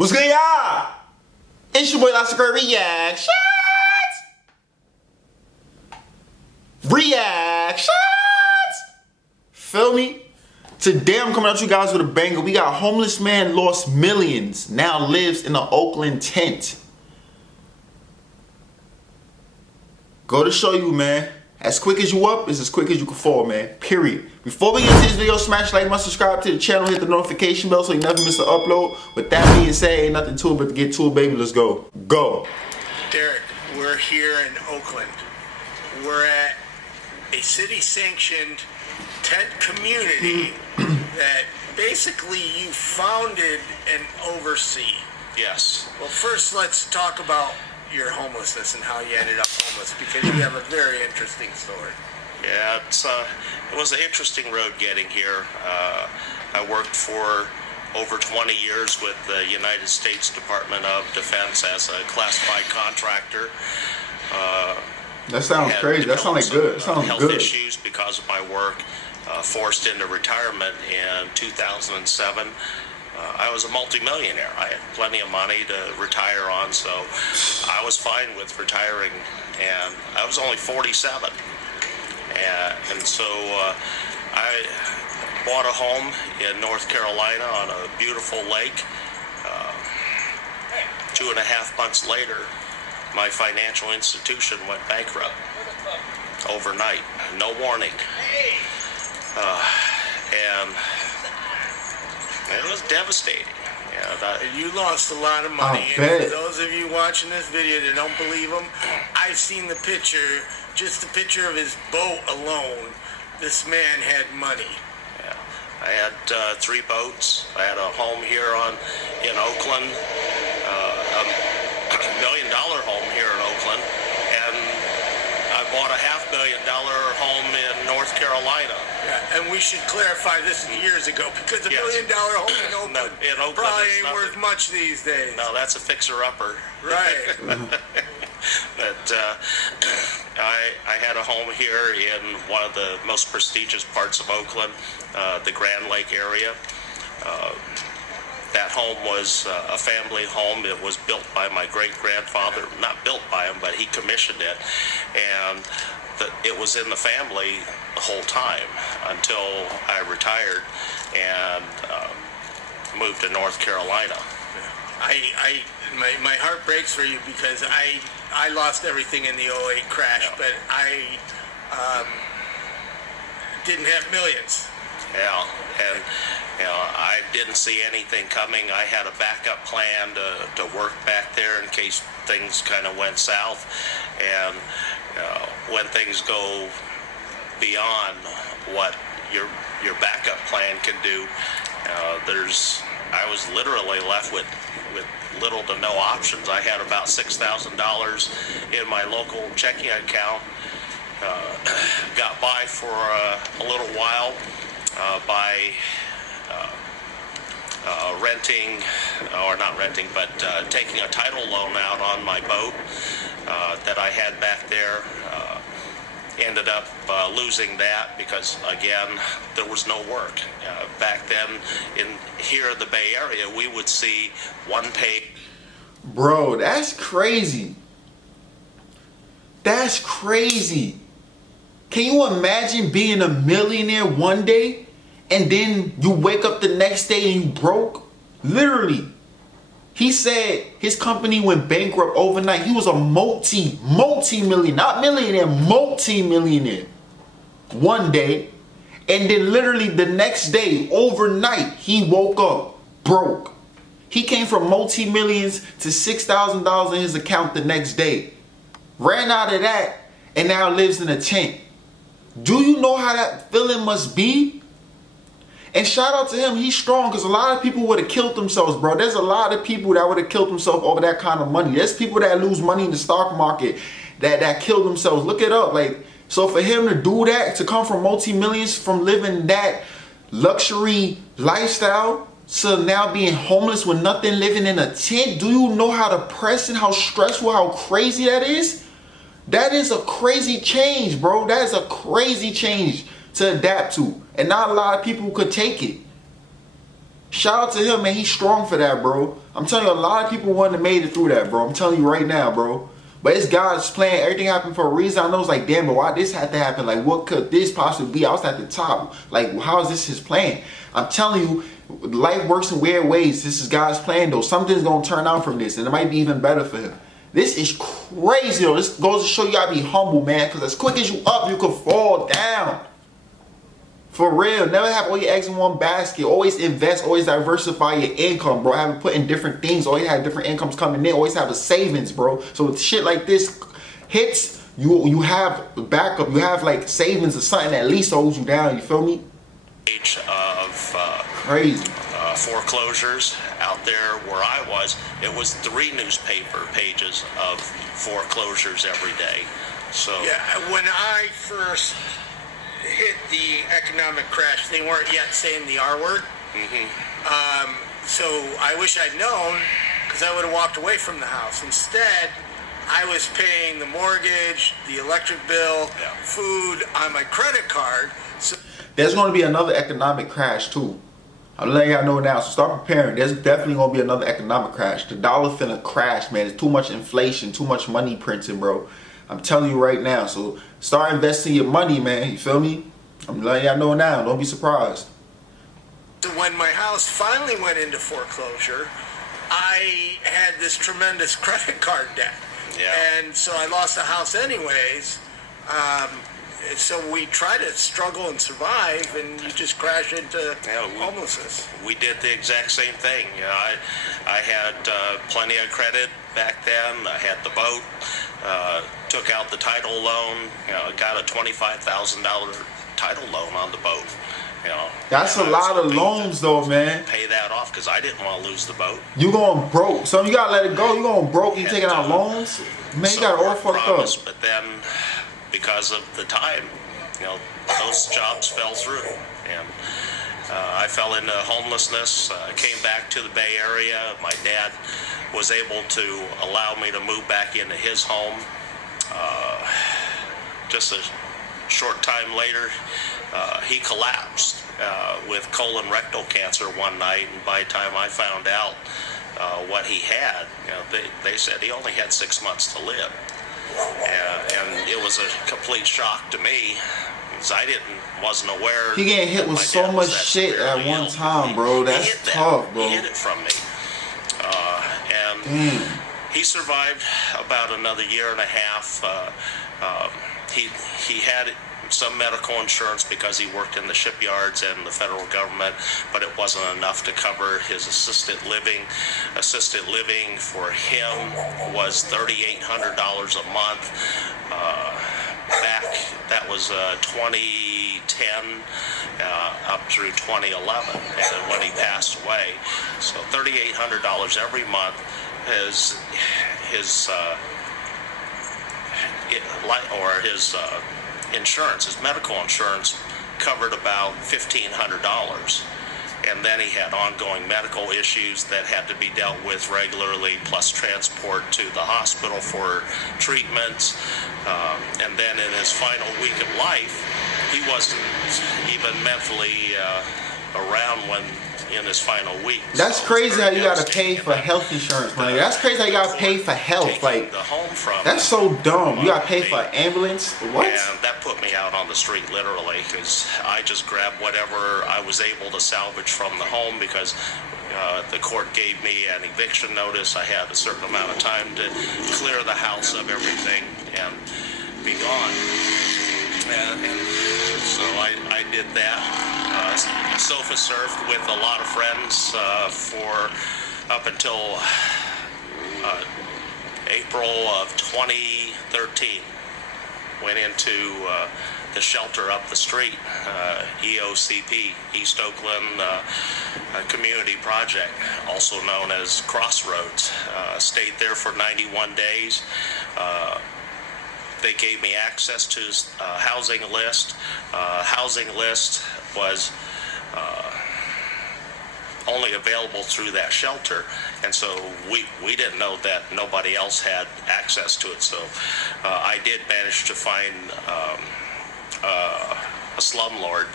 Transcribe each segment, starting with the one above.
What's good, y'all? It's your boy Lots of Great Reactions. Feel me? Today I'm coming at you guys with a banger. We got homeless man lost millions, now lives in an Oakland tent. Go to show you, man. As quick as you up is as quick as you can fall, man. Period. Before we get into this video, smash like, must subscribe to the channel, hit the notification bell so you never miss an upload. With that being said, ain't nothing to it but to get to it, baby. Let's go. Go. Derek, we're here in Oakland. We're at a city-sanctioned tent community that basically you founded and oversee. Yes. Well, first let's talk about your homelessness and how you ended up homeless, because you have a very interesting story. Yeah, it was an interesting road getting here. I worked for over 20 years with the United States Department of Defense as a classified contractor. That sounds crazy. That sounds like good. That sounds health good. Issues because of my work. Forced into retirement in 2007. I was a multimillionaire. I had plenty of money to retire on, so I was fine with retiring, and I was only 47. And so I bought a home in North Carolina on a beautiful lake. 2.5 months later, my financial institution went bankrupt overnight, no warning. And it was devastating. You lost a lot of money. And for those of you watching this video that don't believe him, I've seen the picture, just the picture of his boat alone. This man had money. Yeah. I had 3 boats. I had a home here in Oakland, a $1 million home here in Oakland, and I bought a $500,000 home in North Carolina. Yeah, and we should clarify this years ago, because $1 million home in Oakland, probably ain't worth much these days. No, that's a fixer-upper. Right. But I had a home here in one of the most prestigious parts of Oakland, the Grand Lake area. That home was a family home. It was built by my great-grandfather. Not built by him, but he commissioned it. And it was in the family the whole time until I retired and moved to North Carolina. My heart breaks for you, because I lost everything in the '08 crash, but I didn't have millions. Yeah, and I didn't see anything coming. I had a backup plan to work back there in case things kind of went south. And when things go beyond what your backup plan can do, I was literally left with little to no options. I had about $6,000 in my local checking account. Got by for a little while by renting, or not renting, but taking a title loan out on my boat that I had back there. Ended up losing that because, again, there was no work. Back then, here in the Bay Area, we would see one page. Bro, that's crazy. That's crazy. Can you imagine being a millionaire one day and then you wake up the next day and you broke? Literally. He said his company went bankrupt overnight. He was a multi-millionaire, not millionaire, multi-millionaire one day. And then literally the next day, overnight, he woke up broke. He came from multi-millions to $6,000 in his account the next day. Ran out of that and now lives in a tent. Do you know how that feeling must be? And shout out to him, he's strong, because a lot of people would have killed themselves, bro. There's a lot of people that would have killed themselves over that kind of money. There's people that lose money in the stock market that kill themselves. Look it up. So for him to do that, to come from multi-millions, from living that luxury lifestyle, to now being homeless with nothing, living in a tent, do you know how depressing, how stressful, how crazy that is? That is a crazy change, bro. That is a crazy change to adapt to. And not a lot of people could take it. Shout out to him, man. He's strong for that, bro. I'm telling you, a lot of people wouldn't have made it through that, bro. I'm telling you right now, bro. But it's God's plan. Everything happened for a reason. I know it's like, damn, but why this had to happen? Like, what could this possibly be? I was at the top. Like, how is this his plan? I'm telling you, life works in weird ways. This is God's plan, though. Something's going to turn out from this, and it might be even better for him. This is crazy, though. This goes to show you gotta be humble, man. Because as quick as you up, you could fall down. For real. Never have all your eggs in one basket. Always invest. Always diversify your income, bro. Have it put in different things. Always have different incomes coming in. Always have a savings, bro. So with shit like this hits, you have backup. You have like savings or something that at least holds you down. You feel me? Age of Crazy. Foreclosures out there where I was, it was 3 newspaper pages of foreclosures every day. So Yeah, when I first hit the economic crash, they weren't yet saying the R word. So I wish I'd known, because I would have walked away from the house. Instead, I was paying the mortgage, the electric bill, food on my credit card. So There's going to be another economic crash too. I'm letting y'all know now, so start preparing. There's definitely going to be another economic crash. The dollar finna crash, man. There's too much inflation, too much money printing, bro. I'm telling you right now. So start investing your money, man. You feel me? I'm letting y'all know now. Don't be surprised. when my house finally went into foreclosure, I had this tremendous credit card debt. Yeah. And so I lost the house anyways. So we try to struggle and survive, and you just crash into homelessness. We did the exact same thing. You know, I had plenty of credit back then. I had the boat, took out the title loan. You know, got a $25,000 title loan on the boat. You know, that's a lot of loans, though, man. Pay that off because I didn't want to lose the boat. You going broke, so you gotta let it go. You going broke? You taking out loans, man? You got it all fucked up. But then, because of the time, you know, those jobs fell through, and I fell into homelessness. Came back to the Bay Area. My dad was able to allow me to move back into his home. Just a short time later, he collapsed with colon rectal cancer one night, and by the time I found out what he had, you know, they said he only had 6 months to live. And it was a complete shock to me because I wasn't aware. He getting hit with so much shit at one time, bro. That's tough, bro. He hit it from me, and he survived about another year and a half. He had some medical insurance because he worked in the shipyards and the federal government, but it wasn't enough to cover his assisted living. Assisted living for him was $3,800 a month. That was 2010 up through 2011, and then when he passed away. So $3,800 every month. His insurance, his medical insurance, covered about $1,500, and then he had ongoing medical issues that had to be dealt with regularly, plus transport to the hospital for treatments. And then in his final week of life, he wasn't even mentally around when in his final week. That's crazy how you gotta pay for health insurance, man. That's crazy how you gotta pay for health. Like, that's so dumb. You gotta pay for an ambulance. What? And that put me out on the street literally, because I just grabbed whatever I was able to salvage from the home, because the court gave me an eviction notice. I had a certain amount of time to clear the house of everything and be gone. And so I did that. Sofa surfed with a lot of friends for up until April of 2013. Went into the shelter up the street, EOCP, East Oakland Community Project, also known as Crossroads. Stayed there for 91 days. They gave me access to housing list. Housing list was only available through that shelter, and so we didn't know that nobody else had access to it. So I did manage to find a slumlord,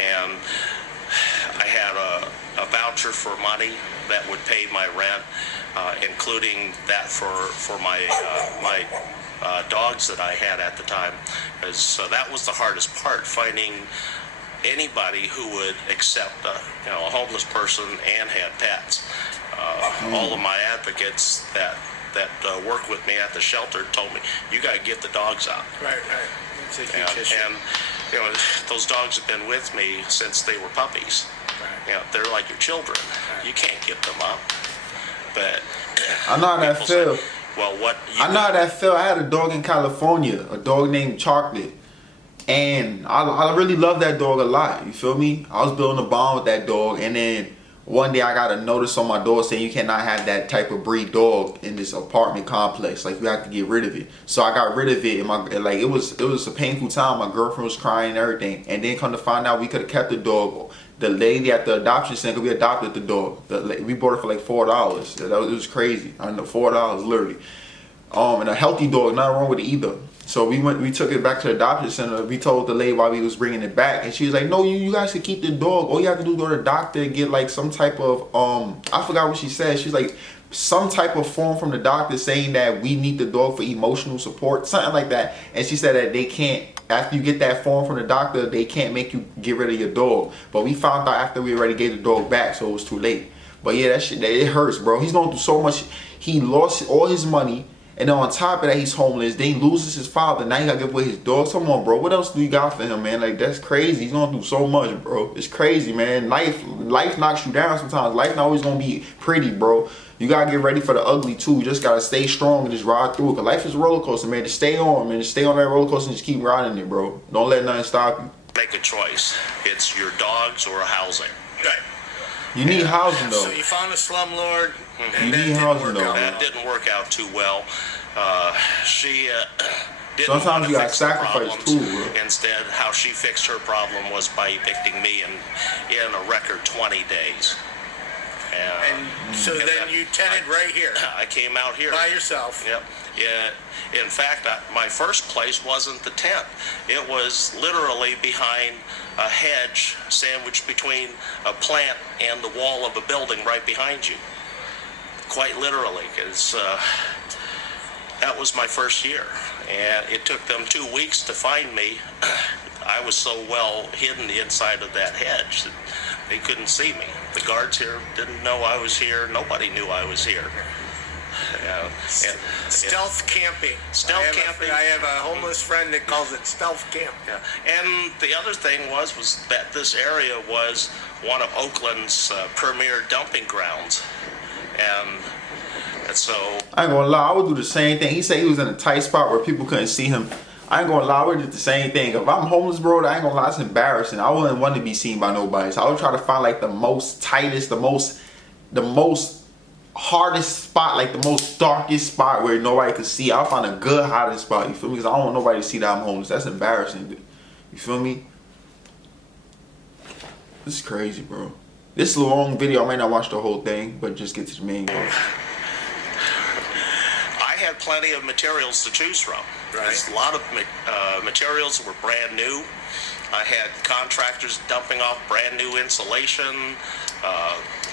and I had voucher for money that would pay my rent, including that for my dogs that I had at the time. So that was the hardest part, finding anybody who would accept a homeless person and had pets. All of my advocates that work with me at the shelter told me, you got to get the dogs out. Right. It's a huge issue. And those dogs have been with me since they were puppies. Right. They're like your children. You can't get them up. But I know how that feel. Well, I know how that feel. I had a dog in California, a dog named Chocolate. And I really love that dog a lot. You feel me? I was building a bond with that dog, and then one day I got a notice on my door saying you cannot have that type of breed dog in this apartment complex. Like, you have to get rid of it. So I got rid of it, and it was a painful time. My girlfriend was crying and everything. And then come to find out, we could have kept the dog. The lady at the adoption center, we adopted the dog. We bought it for like $4. It was crazy. I know, $4 literally. And a healthy dog, nothing wrong with it either. So we took it back to the adoption center. We told the lady why we was bringing it back, and she was like, no, you guys can keep the dog. All you have to do is go to the doctor and get like some type of I forgot what she said. She's like, some type of form from the doctor saying that we need the dog for emotional support, something like that. And she said that they can't, after you get that form from the doctor, they can't make you get rid of your dog. But we found out after we already gave the dog back, so it was too late. But yeah, that shit, it hurts, bro. He's going through so much. He lost all his money. And then on top of that, he's homeless. Then he loses his father. Now he gotta give away his dog. Come on, bro. What else do you got for him, man? Like, that's crazy. He's going through so much, bro. It's crazy, man. Life knocks you down sometimes. Life not always gonna be pretty, bro. You gotta get ready for the ugly too. You just gotta stay strong and just ride through it. Cause life is a roller coaster, man. Just stay on, man. Just stay on that roller coaster and just keep riding it, bro. Don't let nothing stop you. Make a choice. It's your dogs or housing. Right. You need housing though. So you found a slumlord, and You that need didn't housing, work though. out. That didn't work out too well. She didn't Sometimes want to you gotta fix the sacrifice problems. too, bro. Instead, how she fixed her problem was by evicting me in a record 20 days. And so then you tented right here I came out here. by yourself. Yep. Yeah. In fact, my first place wasn't the tent. It was literally behind a hedge sandwiched between a plant and the wall of a building right behind you. Quite literally, because that was my first year. And it took them 2 weeks to find me. I was so well hidden inside of that hedge that they couldn't see me. The guards here didn't know I was here. Nobody knew I was here. Stealth camping. Stealth camping. I have a homeless friend that calls it stealth camp. Yeah. And the other thing was that this area was one of Oakland's premier dumping grounds. And so I ain't gonna lie, I would do the same thing. He said he was in a tight spot where people couldn't see him. I ain't gonna lie, I would do the same thing. If I'm homeless, bro, I ain't gonna lie, it's embarrassing. I wouldn't want to be seen by nobody. So I would try to find like the most tightest, the most hardest spot, like the most darkest spot where nobody could see. I'll find a good hiding spot, you feel me? Because I don't want nobody to see that I'm homeless. That's embarrassing, you feel me? This is crazy, bro. This is a long video. I might not watch the whole thing, but just get to the main goal. I had plenty of materials to choose from. Right. There's a lot of materials that were brand new. I had contractors dumping off brand new insulation,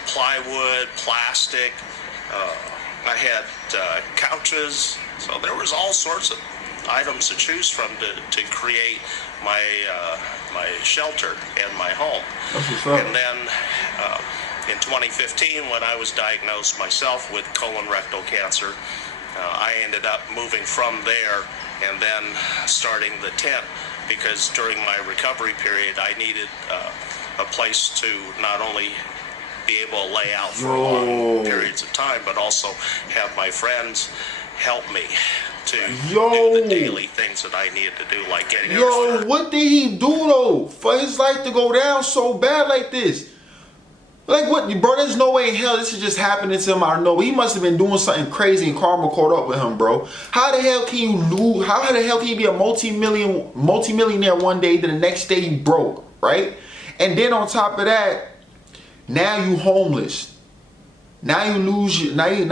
plywood, plastic. I had couches. So there was all sorts of items to choose from to create my shelter and my home. That's what's up. And then in 2015, when I was diagnosed myself with colorectal cancer, I ended up moving from there and then starting the tent, because during my recovery period I needed a place to not only be able to lay out for long periods of time, but also have my friends help me to do the daily things that I needed to do, like getting Yo, what did he do though for his life to go down so bad like this? Like, what, bro? There's no way in hell this is just happening to him out of nowhere. He must have been doing something crazy and karma caught up with him, bro. How the hell can you lose? How the hell can you be a multi-millionaire one day, then the next day you broke, right? And then on top of that, now you homeless. Now you lose your, you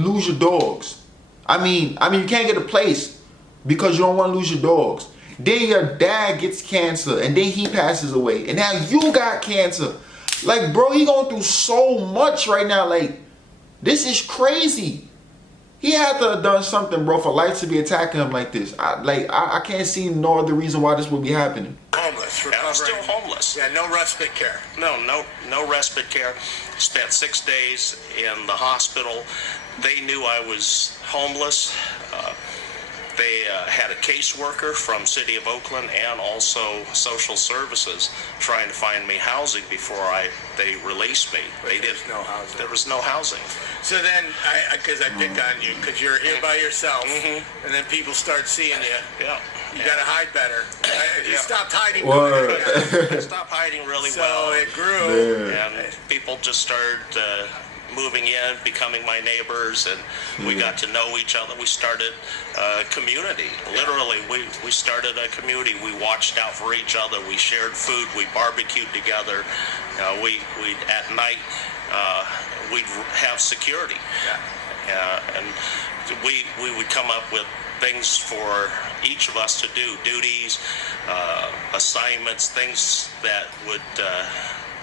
lose your dogs. I mean you can't get a place because you don't want to lose your dogs. Then your dad gets cancer and then he passes away, and now you got cancer. Like, bro, he going through so much right now. Like, this is crazy. He had to have done something, bro, for life to be attacking him like this. I can't see no other reason why this would be happening. Homeless, recovering. I'm still homeless. Yeah, no respite care. No respite care. Spent 6 days in the hospital. They knew I was homeless. They had a caseworker from City of Oakland and also social services trying to find me housing before they released me. They didn't. No housing. There was no housing. So then, because I pick on you, because you're here by yourself, and then people start seeing you. Yeah. You gotta hide better. You stopped hiding. I stopped hiding really well. So it grew. And people just started moving in, becoming my neighbors, and we got to know each other. We started a community. Literally, we started a community. We watched out for each other. We shared food. We barbecued together. We at night we'd have security, and we would come up with things for each of us to do, duties, assignments, things that would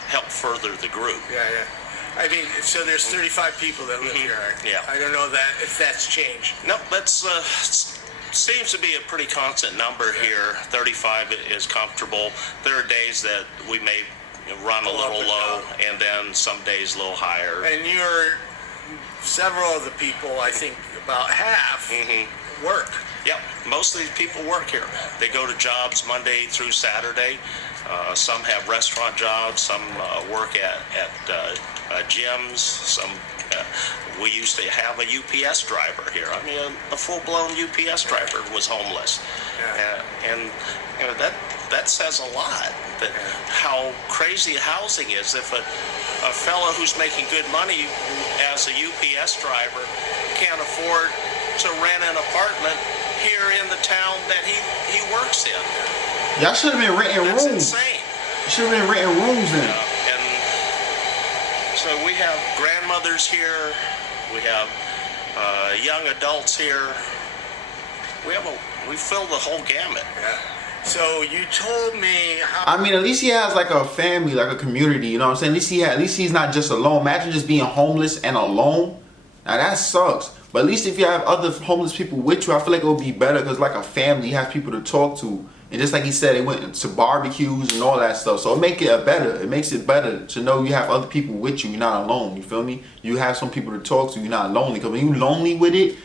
help further the group. Yeah. I mean, so there's 35 people that live here. Yeah. I don't know if that's changed. No, that's seems to be a pretty constant number here. 35 is comfortable. There are days that we may run a little low, and then some days a little higher. And several of the people, I think about half, work. Yep, most of these people work here. They go to jobs Monday through Saturday. Some have restaurant jobs. Some work at gyms. Some we used to have a UPS driver here. I mean, a full-blown UPS driver was homeless, and that says a lot. That how crazy housing is. If a fellow who's making good money as a UPS driver can't afford to rent an apartment here in the town that he works in. Y'all should have been renting That's rooms. Insane. Should have been renting rooms in. And so we have grandmothers here. We have young adults here. We fill the whole gamut. Yeah. So you told me how. I mean, at least he has like a family, like a community. You know what I'm saying? At least he's not just alone. Imagine just being homeless and alone. Now that sucks. But at least if you have other homeless people with you, I feel like it would be better because like a family, you have people to talk to. And just like he said, they went to barbecues and all that stuff. So it makes it better to know you have other people with you. You're not alone. You feel me? You have some people to talk to. You're not lonely. Because when you lonely with it,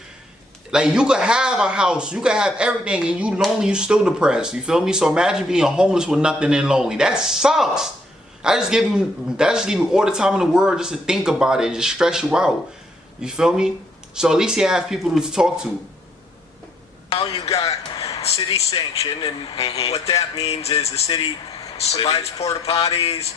like you could have a house, you could have everything, and you lonely, you still depressed. You feel me? So imagine being homeless with nothing and lonely. That sucks. That just give you all the time in the world just to think about it and just stress you out. You feel me? So at least you have people to talk to. Now you got city sanction, and what that means is the city provides porta potties.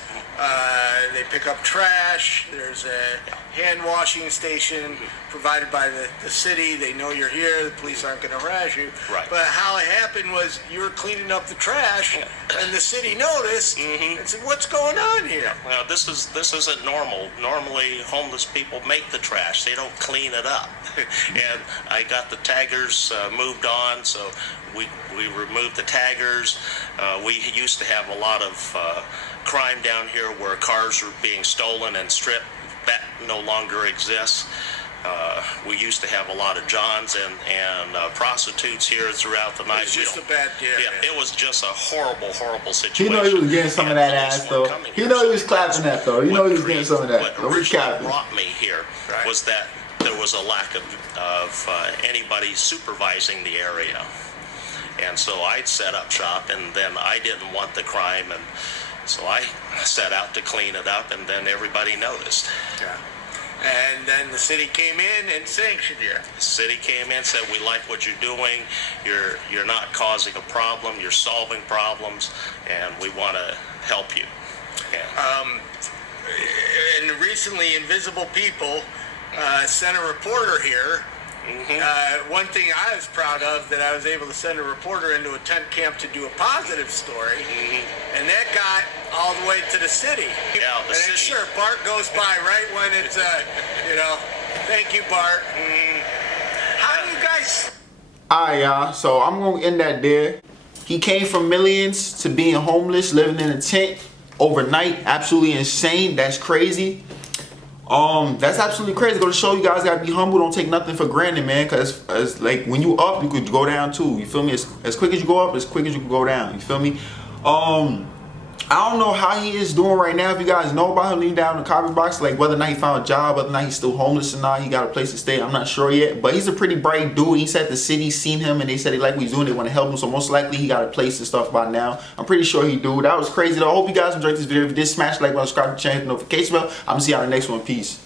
They pick up trash. There's a hand washing station provided by the city. They know you're here. The police aren't going to harass you. Right. But how it happened was you were cleaning up the trash, and the city noticed and said, "What's going on here?" Well, this isn't normal. Normally, homeless people make the trash. They don't clean it up. And I got the taggers moved on, so we removed the taggers. We used to have a lot of crime down here where cars were being stolen and stripped. That no longer exists. We used to have a lot of johns and prostitutes here throughout the night. It's just a bad day. Yeah, it was just a horrible situation. He know he was getting some of that ass though. He know he was clapping that though. You know he was getting some of that. What originally brought me here was that there was a lack of anybody supervising the area. And so I'd set up shop, and then I didn't want the crime, and so I set out to clean it up, and then everybody noticed. Yeah. And then the city came in and sanctioned you. The city came in, said, "We like what you're doing. You're not causing a problem. You're solving problems, and we want to help you." Yeah. And recently, Invisible People sent a reporter here. One thing I was proud of, that I was able to send a reporter into a tent camp to do a positive story, and that got all the way to the city. Yeah, the city. And sure, Bart goes by right when it's, thank you, Bart. How do you guys... Alright, y'all, so I'm going to end that there. He came from millions to being homeless, living in a tent, overnight. Absolutely insane. That's crazy. That's absolutely crazy. Go to show you guys gotta be humble. Don't take nothing for granted, man. Cause as like when you up, you could go down too. You feel me? As quick as you go up, as quick as you can go down. You feel me? I don't know how he is doing right now. If you guys know about him, leave down in the comment box. Like whether or not he found a job, whether or not he's still homeless or not, he got a place to stay. I'm not sure yet. But he's a pretty bright dude. He said the city seen him and they said they like what he's doing. They want to help him. So most likely he got a place and stuff by now. I'm pretty sure he do. That was crazy though. I hope you guys enjoyed this video. If you did, smash the like button, subscribe to the channel, hit the notification bell. I'm gonna see you on the next one. Peace.